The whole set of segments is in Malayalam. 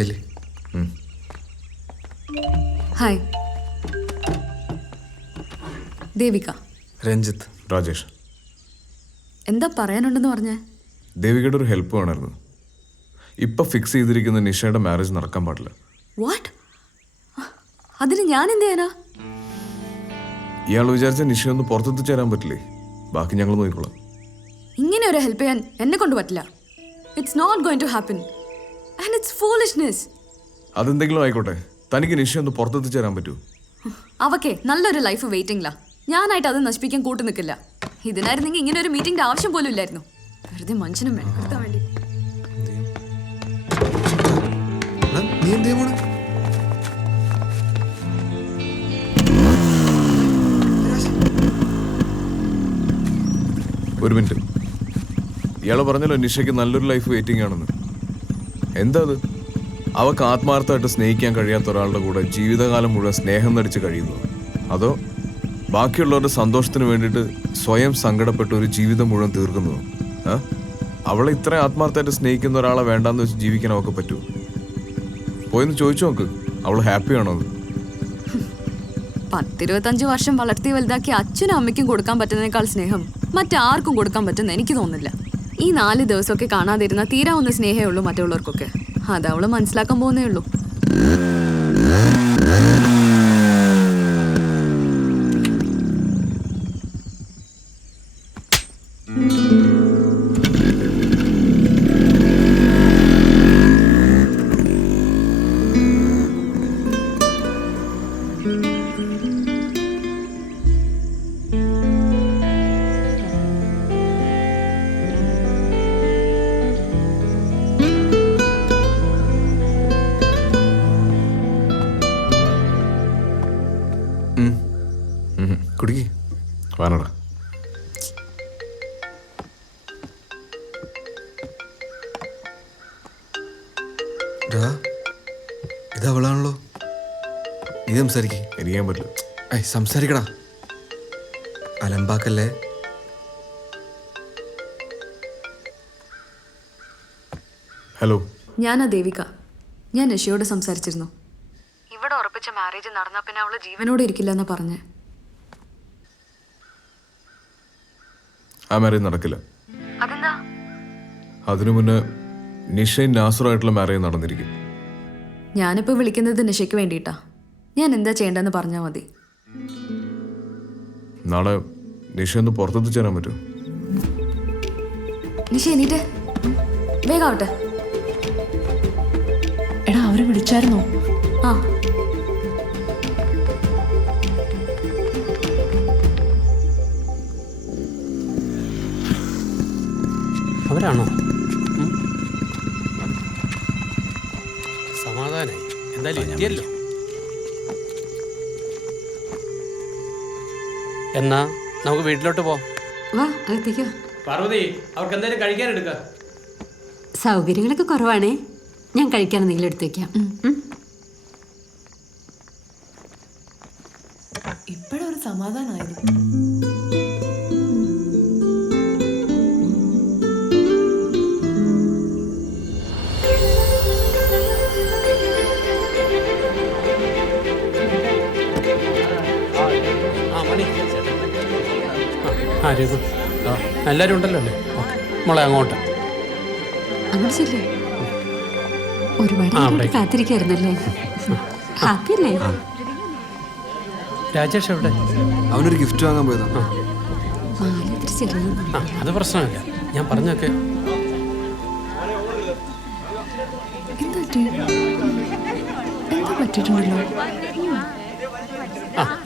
ശരി. ഹായ്, ദേവിക. രഞ്ജിത്ത്. രാജേഷ്. എന്താ പറയാനുണ്ടെന്ന് പറഞ്ഞേ? ദേവികയുടെ ഒരു ഹെൽപ്പ് വേണമായിരുന്നു. ഇപ്പം ഫിക്സ് ചെയ്തിരിക്കുന്ന നിഷയുടെ മാരേജ് നടക്കാൻ പാടില്ല. വാട്ട്? അതിന് ഞാൻ എന്ത് ചെയ്യാനാ? ഇയാൾ വിചാരിച്ച നിഷയൊന്ന് പുറത്തെത്തി ചേരാൻ പറ്റില്ലേ? ബാക്കി ഞങ്ങൾ നോക്കിക്കോളാം. ഇങ്ങനെ ഒരു ഹെൽപ്പ് ചെയ്യാൻ എന്നെ കൊണ്ട് പറ്റില്ല. It's not going to happen and it's foolishness. അതെന്തെങ്കിലും ആയിക്കോട്ടെ, തനിക്ക് നിഷയൊന്ന് പുറത്തെത്തി ചേരാൻ പറ്റൂ? അവക്കെ നല്ലൊരു ലൈഫ് വെയിറ്റിംഗിലാ. ഞാനായിട്ട് അത് നശിപ്പിക്കാൻ കൂട്ടു നിൽക്കില്ല. ഇതിനായിരുന്നെങ്കിൽ ഇങ്ങനെ ഒരു മീറ്റിംഗിന്റെ ആവശ്യം പോലും ഇല്ലായിരുന്നു. വെറുതെ മനുഷ്യനും മെനക്കെടുത്താൻ വേണ്ടി. നീ എന്തേ പോണെ? ഒരു മിനിറ്റ്. ഇയാൾ പറഞ്ഞല്ലോ നിഷയ്ക്ക് നല്ലൊരു ലൈഫ് വെയിറ്റിംഗ് ആണെന്ന്. എന്താ അത്? അവൾക്ക് ആത്മാർത്ഥമായിട്ട് സ്നേഹിക്കാൻ കഴിയാത്ത ഒരാളുടെ കൂടെ ജീവിതകാലം മുഴുവൻ സ്നേഹം നടിച്ച് കഴിയുന്നു? അതോ ബാക്കിയുള്ളവരുടെ സന്തോഷത്തിന് വേണ്ടിയിട്ട് സ്വയം സങ്കടപ്പെട്ട് ഒരു ജീവിതം മുഴുവൻ തീർക്കുന്നു? അവളെ ഇത്ര ആത്മാർത്ഥമായിട്ട് സ്നേഹിക്കുന്ന ഒരാളെ വേണ്ടാന്ന് വെച്ച് ജീവിക്കാൻ അവൾക്ക് പറ്റുമോ? പോയെന്ന് ചോദിച്ചു നോക്ക്, അവൾ ഹാപ്പിയാണോ അത്? 10-25 വർഷം വളർത്തി വലുതാക്കി അച്ഛനും അമ്മയ്ക്കും കൊടുക്കാൻ പറ്റുന്നതിനേക്കാൾ സ്നേഹം മറ്റാർക്കും കൊടുക്കാൻ പറ്റുന്ന എനിക്ക് തോന്നുന്നില്ല. ഈ 4 ദിവസമൊക്കെ കാണാതിരുന്ന തീരാവുന്ന സ്നേഹമേ ഉള്ളൂ മറ്റുള്ളവർക്കൊക്കെ. അത് അവള് മനസ്സിലാക്കാൻ പോകുന്നേ ഉള്ളൂ. കുടിക്ക് വാനടാ. ഇത് അവളാണല്ലോ. നീ സംസാരിക്കേ. എനിക്കാൻ പറ്റില്ല. സംസാരിക്കടാ, അലമ്പാക്കല്ലേ. ഹലോ, ഞാനാ ദേവിക. ഞാൻ നിഷയോട് സംസാരിച്ചിരുന്നു. ഇവിടെ ഉറപ്പിച്ച മാരേജ് നടന്നാ പിന്നെ അവള് ജീവനോടെ ഇരിക്കില്ലെന്നാ പറഞ്ഞേ. ആ മാരേജ് നടക്കില്ല. അതെന്താ? അതിനു മുന്നേ നിഷയും നാസറുമായിട്ടുള്ള മാരേജ് നടന്നിരിക്കും. ഞാനിപ്പോ വിളിക്കുന്നത് നിഷയ്ക്ക് വേണ്ടിയിട്ടാ. ഞാൻ എന്താ ചെയ്യേണ്ടെന്ന് പറഞ്ഞാൽ മതി. നാളെ നിഷ ഒന്ന് പുറത്തെത്തി ചേരാൻ പറ്റുമോ? നിഷ എണീറ്റ് വേഗാവട്ടെ. എടാ, അവരെ വിളിച്ചായിരുന്നോ? ആ, അവരാണോ? സമാധാനായി. എന്തായാലും എത്തിയല്ലോ. എന്നാ നമുക്ക് വീട്ടിലോട്ട് പോവാം. വാ, അകത്തേക്ക് വാ. പാർവതി, അവർക്ക് എന്തായാലും കഴിക്കാൻ എടുക്ക. സൗകര്യങ്ങളൊക്കെ കുറവാണേ. ഞാൻ കഴിക്കാൻ എന്തെങ്കിലും എടുത്തു വെക്കാം. ഇപ്പോഴൊരു സമാധാനമായിരുന്നു. എല്ലാരും ഉണ്ടല്ലോ അല്ലേ? മോളെ അങ്ങോട്ട് അങ്ങോട്ട് ചെല്ലേ. ഒരുപാട് കാത്തിരിക്കായിരുന്നല്ലേ? ഹാപ്പി അല്ലേ? രാജേഷ് എവിടെ? അവനൊരു ഗിഫ്റ്റ് വാങ്ങാൻ പോയതാ. അത് പ്രശ്നമില്ല, ഞാൻ പറഞ്ഞൊക്കെ.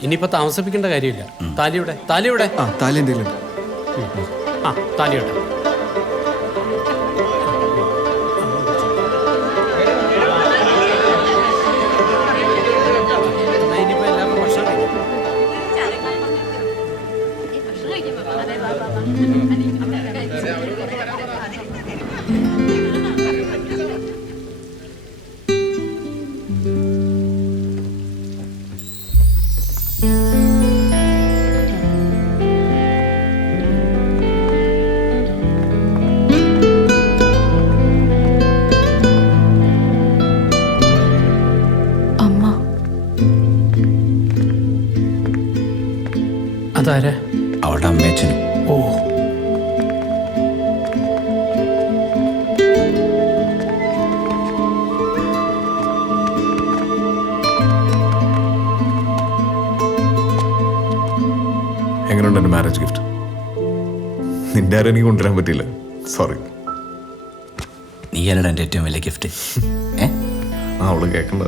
ഇനിയിപ്പോ താമസിപ്പിക്കേണ്ട കാര്യമില്ല. താലിയുടെ താലിയുടെ താലി എന്തെങ്കിലും താലിയുടെ അതാരാ? അവളുടെ അമ്മയച്ഛനും. ഓ, എങ്ങനെയുണ്ട് എൻ്റെ മാരേജ് ഗിഫ്റ്റ്? നിന്റെ ആരും എനിക്ക് കൊണ്ടുവരാൻ പറ്റിയില്ല, സോറി. നീ അല്ലടാ എൻ്റെ ഏറ്റവും വലിയ ഗിഫ്റ്റ്. അവള് കേൾക്കണ്ട.